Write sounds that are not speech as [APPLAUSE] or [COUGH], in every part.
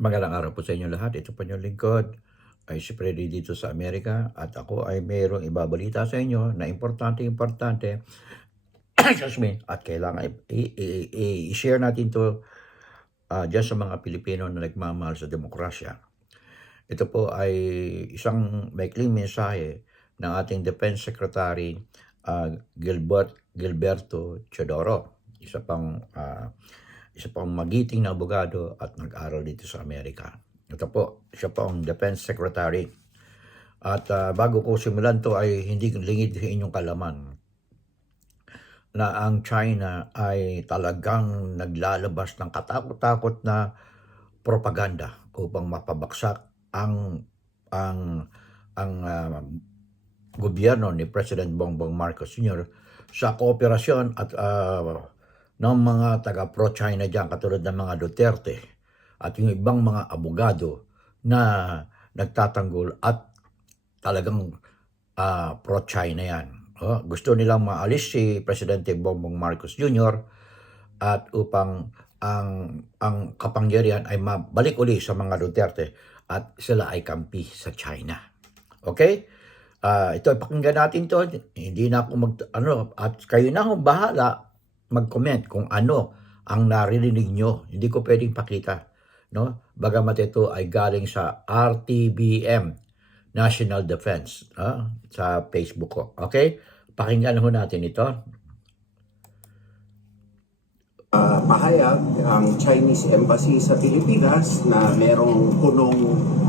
Magandang araw po sa inyo lahat. Ito po yung lingkod. Ay si Freddy dito sa Amerika at ako ay mayroong ibabalita sa inyo na importante, importante. [CLEARS THROAT] Excuse me. At kailangan i-share natin to uh, dyan sa mga Pilipino na nagmamahal sa demokrasya. Ito po ay isang maikling mensahe ng ating Defense Secretary ah, Gilbert Gilberto Chodoro. Isa pang ah, isa pang magiting na abogado at nag-aral dito sa Amerika. Ito po, siya po ang Defense Secretary. At ah, bago ko simulan to ay hindi lingid sa inyong kalaman na ang China ay talagang naglalabas ng katakot-takot na propaganda upang mapabaksak ang ang ang ah, gobyerno ni President Bongbong Marcos Sr. sa kooperasyon at ah, ng mga taga pro-China dyan katulad ng mga Duterte at yung ibang mga abogado na nagtatanggol at talagang ah, pro-China yan. Oh, gusto nilang maalis si Presidente Bongbong Marcos Jr. at upang ang ang kapangyarihan ay mabalik uli sa mga Duterte at sila ay kampi sa China. Okay? Ah, ito pakinggan natin to. Hindi na ako mag ano at kayo na akong bahala mag-comment kung ano ang naririnig nyo. Hindi ko pwedeng pakita. No? Bagamat ito ay galing sa RTBM, National Defense, ah, sa Facebook ko. Okay? Pakinggan ho natin ito. Ah, pahayag ang Chinese Embassy sa Pilipinas na merong punong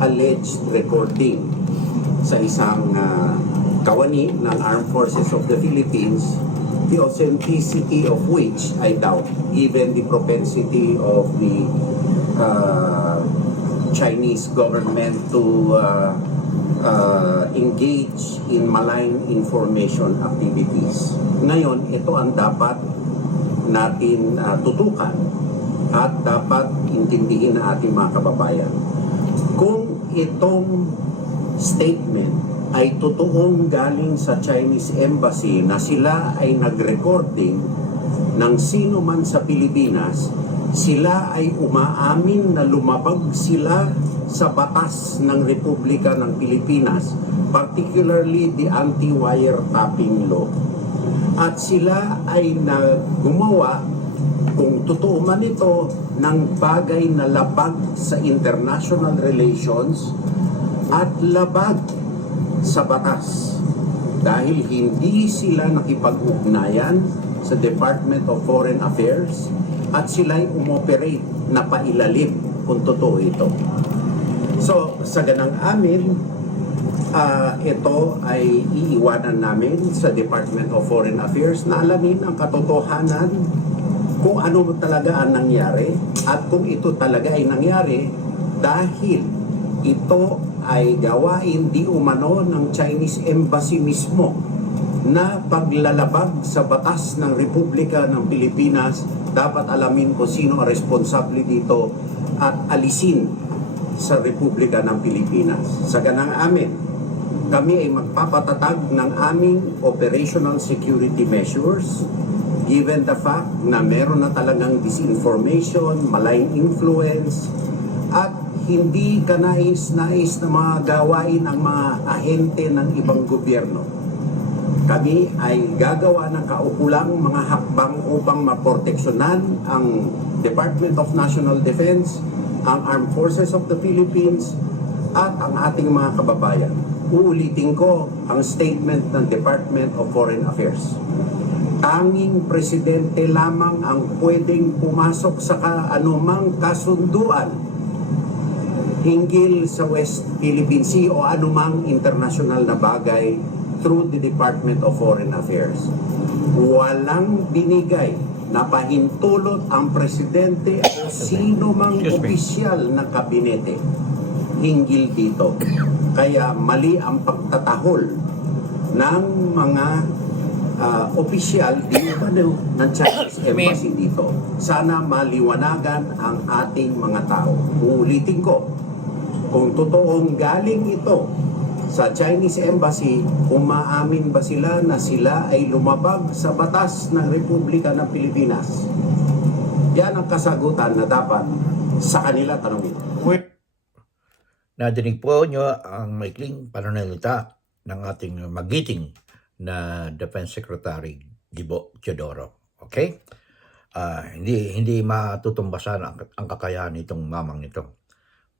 alleged recording sa isang ah, kawani ng Armed Forces of the Philippines the authenticity of which I doubt given the propensity of the ah, Chinese government to ah, ah, engage in malign information activities. Ngayon, ito ang dapat natin ah, tutukan at dapat intindihin ng ating mga kababayan. Kung itong statement ay totoong galing sa Chinese Embassy na sila ay nag-recording ng sino man sa Pilipinas, sila ay umaamin na lumabag sila sa batas ng Republika ng Pilipinas, particularly the anti-wiretapping law. At sila ay gumawa kung totoo man ito ng bagay na labag sa international relations at labag sa batas dahil hindi sila nakipag-ugnayan sa Department of Foreign Affairs at sila'y umoperate na pailalim kung totoo ito. So, sa ganang amin, Ah, ito ay iiwanan namin sa Department of Foreign Affairs na alamin ang katotohanan kung ano talaga ang nangyari at kung ito talaga ay nangyari dahil ito ay gawain di umano ng Chinese Embassy mismo na paglalabag sa batas ng Republika ng Pilipinas dapat alamin ko sino ang responsable dito at alisin sa Republika ng Pilipinas. Sa ganang amin, kami ay magpapatatag ng aming operational security measures given the fact na meron na talagang disinformation, malign influence, at hindi kanais-nais na mga gawain ang mga ahente ng ibang gobyerno. Kami ay gagawa ng kaukulang mga hakbang upang maproteksyonan ang Department of National Defense, ang Armed Forces of the Philippines, at ang ating mga kababayan. Uulitin ko ang statement ng Department of Foreign Affairs. Tanging presidente lamang ang pwedeng pumasok sa anumang kasunduan hinggil sa West Philippine Sea o anumang international na bagay through the Department of Foreign Affairs. Walang binigay na pahintulot ang presidente o sino mang opisyal ng kabinete hinggil dito. Kaya mali ang pagtatahol ng mga ah, opisyal di umano ng Chinese Embassy dito. Sana maliwanagan ang ating mga tao. Uulitin ko, kung totoong galing ito sa Chinese Embassy, umaamin ba sila na sila ay lumabag sa batas ng Republika ng Pilipinas? Yan ang kasagutan na dapat sa kanila tanongin. Nadinig po nyo ang maikling pananalita ng ating magiting na Defense Secretary Gibo Teodoro. Okay? Ah, hindi hindi matutumbasan ang, ang kakayahan nitong mamang nito.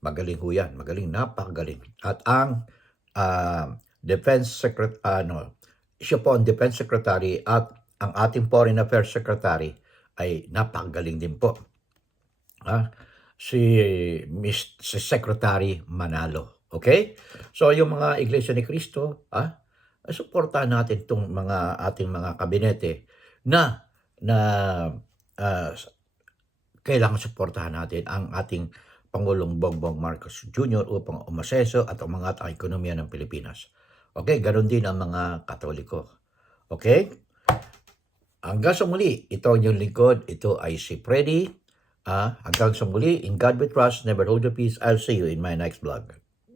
Magaling ho yan. Magaling, napakagaling. At ang ah, Defense Secretary, ano, siya po ang Defense Secretary at ang ating Foreign Affairs Secretary ay napakagaling din po. Ah, si Miss si Secretary Manalo. Okay? So yung mga Iglesia ni Cristo, ah, suportahan natin tong mga ating mga kabinete na na ah, kailangan suportahan natin ang ating Pangulong Bongbong Marcos Jr. upang umaseso at umangat ang ekonomiya ng Pilipinas. Okay, ganoon din ang mga Katoliko. Okay? Hanggang sa muli, ito ang inyong lingkod. Ito ay si Freddy. Ah, hanggang sa muli, in God we trust, never hold your peace. I'll see you in my next vlog.